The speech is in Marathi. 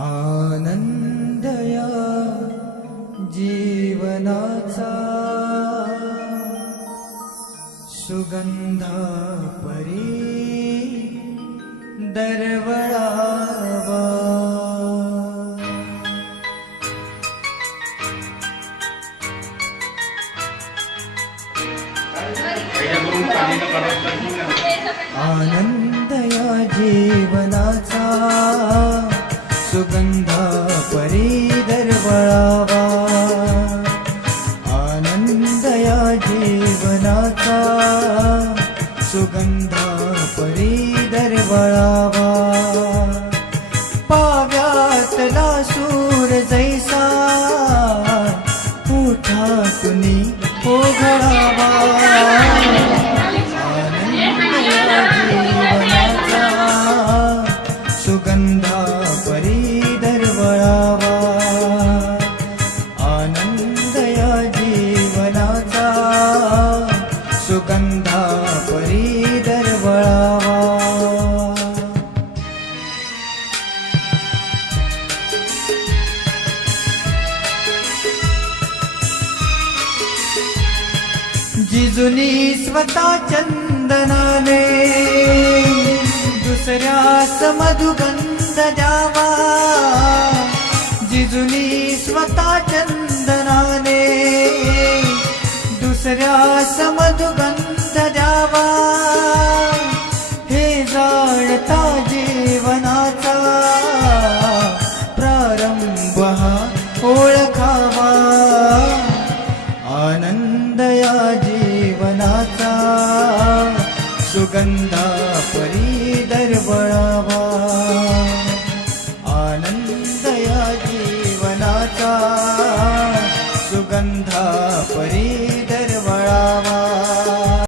आनंदया जीवनाचा सुगंधा परी दरवळावा. आनंद सुगंधा परी दरवळावा आनंद या जीवनाचा सुगंधा परी दरवळावा पाव्यातला सूर जैसा उठातुनी ओघळावा जिजुनी स्वतः चंदनाने दुसऱ्यास मधुगंध द्यावा जिजुनी स्वतः चंदनाने दुसऱ्यास मधुगंध द्यावा हे जाणता जीवनाचा प्रारंभ हा ओळखावा. जीवनाचा सुगंधा परी दरवळावा. आनंद या जीवनाचा. सुगंधा परी दरवळावा.